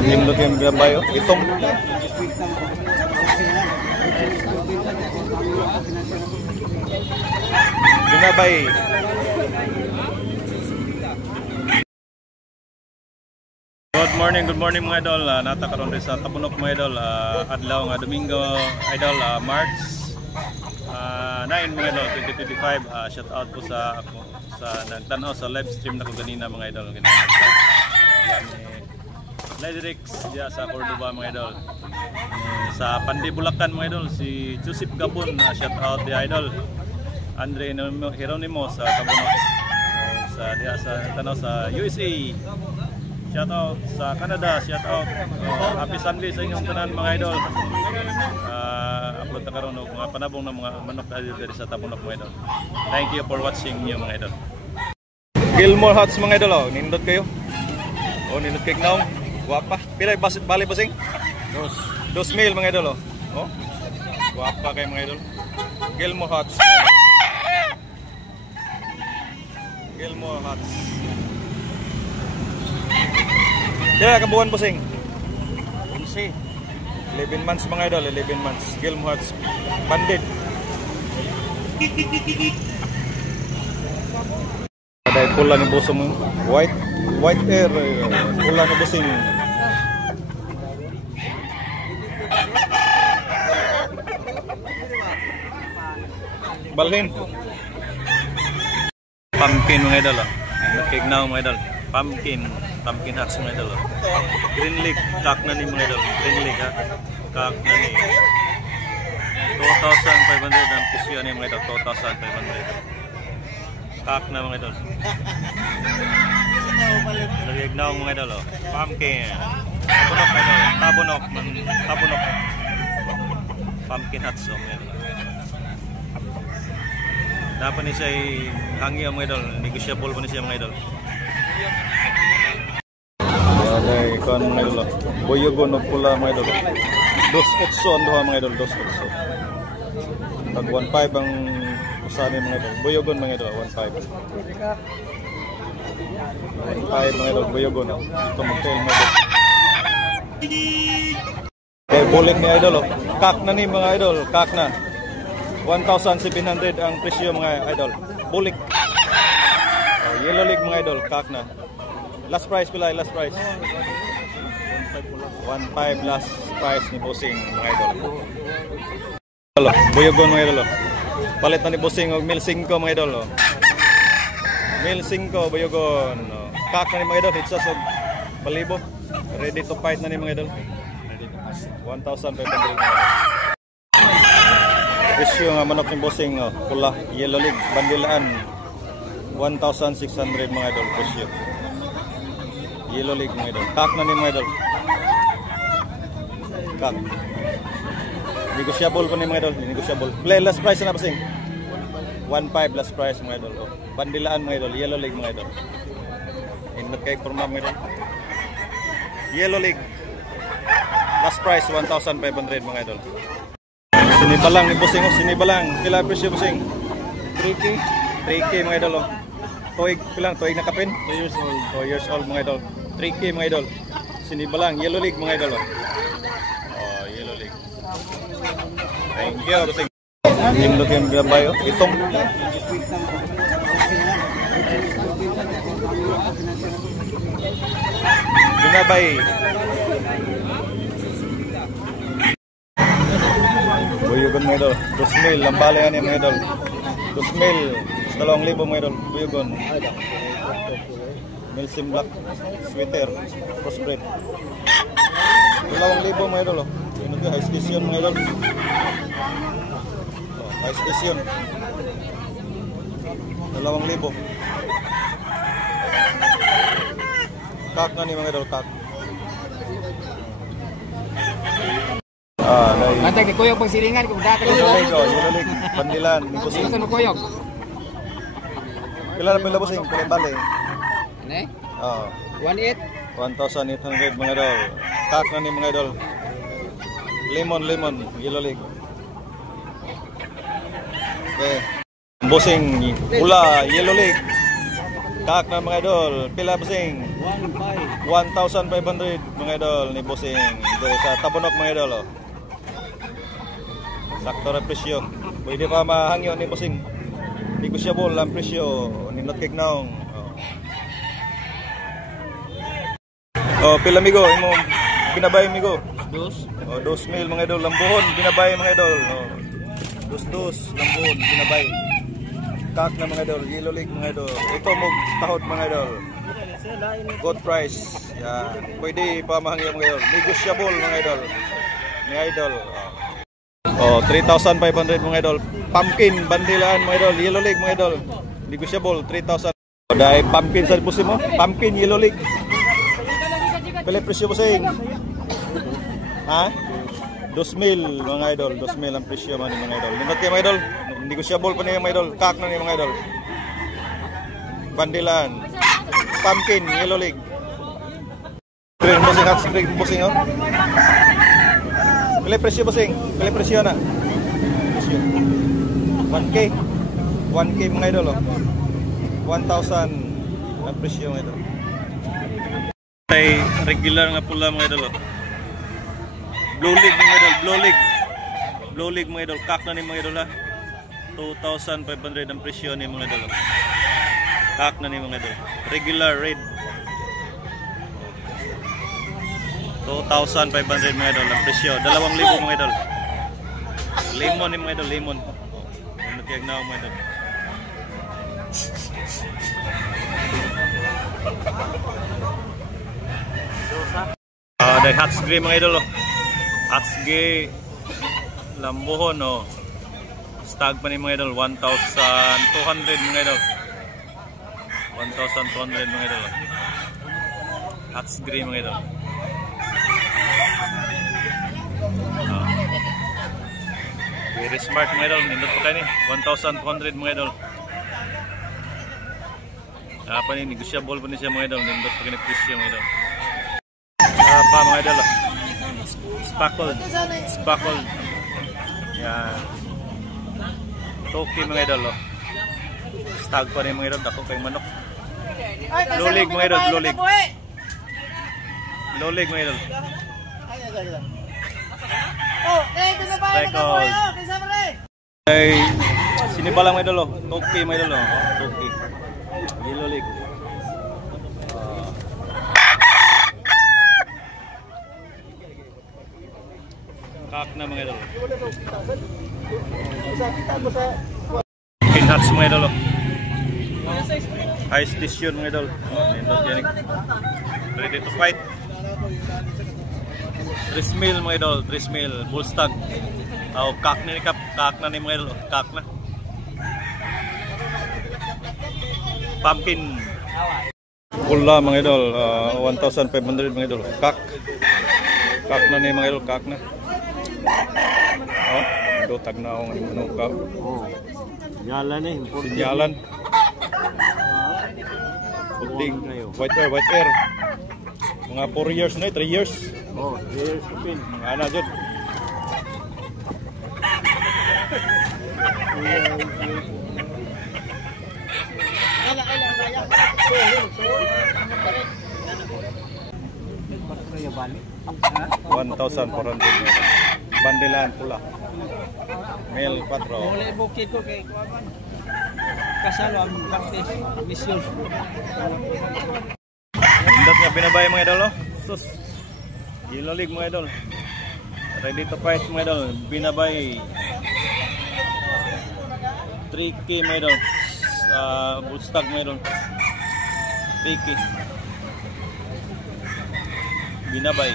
Nindot yung gabay, oh. Itong. Ginabay. Good morning mga idol. Nata karon sa Tabunok mga idol. Adlaw nga Domingo idol, March 9 mga idol 2025. Shout out po sa ako sa nagtanaw sa live stream na ko ganina mga idol. Lydirix diya sa Cordoba mga idol. Sa Pandi Bulacan mga idol si Joseph Gabon, shout out di idol. Andre Geronimo sa Tabunok. Sa diya sa nagtanaw sa USA. Shout out sa Canada, shout out. Happy Sunday sa inyong tanan mga idol. Upload na karon og mga panabong ng mga manok diri sa Tabunok mga idol. Thank you for watching niyo mga idol. Gilmore Huts mga idol, oh. Nindot kayo. Oh, nindot kay naong. Guwapa. Pila bali basing? 2,000 mga idol, oh. Guwapa kay mga idol. Gilmore Huts. Gilmore Huts. Kaya kabuan basing? 11 months mga idol, 11 months. Gilmore Huts. Bandit. Ada pula ni boso mo. White hair. Pula ni basing. Balhin. Pumpkin mga idol. Nakignaw mga idol. Pumpkin Huts mga idol. Green Lake, kak na ni mga idol. Green Lake ha. Kak na ni. 2,500 ang pisyo ni mga idol. 2,500. Kak na mga idol. Nakignaw mga idol. Pumpkin. Tabunok mga idol. Tabunok. Pumpkin Huts mga idol. Dapat ni siya hangi ang mga idol. Negotiable pa ni siya mga idol. Ada ikan mga idol. Boyogon og pula mga idol. 2,800 ang duha mga idol. 2,800. Tag 1,500 ang usahan mga idol. Boyogon mga idol. 1,500. 1,500 mga idol. Boyogon. Ito magtail mga idol. Okay, bullet ni idol. Kak na ni mga idol. Kak na. 1,700 ang presyo mga idol. Bulik. Yellow leg mga idol. Kak na. Last price pala, last price. 1,500 last price ni Bossing mga idol. Buyogon mga idol. Palit na ni Bossing og 1,500 mga idol. 1,500 buyogon. Kak na ni mga idol. Hitsas og balibo. Ready to fight na ni mga idol. 1,500 mga idol. Presyo nga manok ni Bossing, pula, yellow leg, bandilaan 1,600 mga idol presyo. Yellow leg mga idol. Kak na ni mga idol. Kak. Negotiable po ni mga idol. Negotiable. Play last price na Bossing. 1,500 last price mga idol. Bandilaan mga idol. Yellow leg mga idol. Indot kay kurma mga idol. Yellow leg. Last price 1,500 mga idol. Sinibalang ni Bossing, sinibalang. Pila presyo Bossing? 3K mga idol. Tuig pilang, tuig na kapin? 2 years old. 2 years old mga idol. 3K mga idol. Sinibalang, yellow leg mga idol. Oh, yellow leg. Thank you Bossing. Nindot yung gabay, oh. Itong. Ginabay. Buyogon mga idol. 2,000. Lambala yan mga idol. 2,000. 2,000 mga idol. Buyogon. Milsim Black. Sweater. Crossbred. 2,000 mga idol. High station mga idol. High station. 2,000. Kak na ni mga idol. Kak. Mantag ni Kuyog pag silingan kung dati ko. Yellow leg, bandilan, ni Bossing. Saan mo Kuyog? Pila na pila Bossing, pila bali. Ne? 1,800 mga idol. Kak na ni mga idol. Lemon, yellow leg. Okay. Bossing, pula, yellow leg. Kak na mga idol. Pila Bossing? 1,500 1,500 mga idol ni Bossing. Dito sa Tabunok mga idol. Oh. Sakto na presyo. Pwede pa mahangyo ni Bossing. Negotiable ang presyo. Nindot kay naong. Oh, pila migo imo binabay migo? Dos. Oh, 2,000 mga idol. Lambuhon binabay mga idol. Oh. Dos lambuhon binabay. Kak na mga idol, yellow lake mga idol. Ito mo tahod mga idol. Good price. Yan. Pwede pa mahangyo mga idol. Negotiable mga idol. Ni idol. Oh, 3,500 mga idol. Pumpkin bandilaan mga idol. Yellow lake mga idol. Negotiable 3,000. Oh, dahil pumpkin sa pusi mo. Pumpkin yellow lake. Pili presyo mo saying. Ha? 2,000 mga idol. 2,000 ang presyo man mga idol. Nindot kayo mga idol. Negotiable pa niya mga idol. Kak na niya mga idol. Bandilan. Pumpkin yellow lake. Green bossing hot spring bossing oh. Pili presyo bossing. Pili presyo na. Presyo. 1K. 1K mga idol oh. 1,000 ang presyo mga idol. Ay regular nga pula mga idol. Blue League mga idol, Blue League mga idol, kak na ni mga idol ha. 2,500 ang presyo ni mga idol. Kak na ni mga idol. Regular red. 2,500 mga idol ang presyo. 2,000 mga idol. Lemon ni mga idol, lemon. Ano kaya na mga idol. Dahil Hatsgray mga idol oh. Hatsgray lambuhon oh. Stag pa ni mga idol 1,200 mga idol. 1,200 mga idol oh. Hatsgray mga idol. Very smart mga idol. Nindot pa kayo ni 1,200 mga idol. Pa ni negotiable pa ni siya mga idol. Nindot pa kayo ni presyo mga idol. Pa mga idol spackled yan toki mga idol oh. Stag pa rin mga idol dako kay manok. Blue League mga idol, Blue League mga idol. Record ay sinibalang mga idol oh. Toki mga idol oh. Toki Yellow League. Kak na mga idol. Pinhats mga idol. High station mga idol. Ready to fight. 3,000 mga idol. 3,000 bull stag. Kak na ni kap. Kak na ni mga idol. Kak na. Pumpkin. Pula mga idol. 1,500 mga idol. Kak. Kak na ni mga idol. Kak na. Oh, dotag na akong ano ka. Oh. Sinyalan eh. Sinyalan. Puting white air. Mga 4 years na 3 years. Oh, 3 years pin. Ana jud. $1,400 bandilan pula male 4 mulai bukid ko kay kasalo ang practice mission indot nga binabay mga idol oh. Sus Yellow League mga idol ready to fight mga idol binabay 3K mga idol bull stag mga idol 3K binabay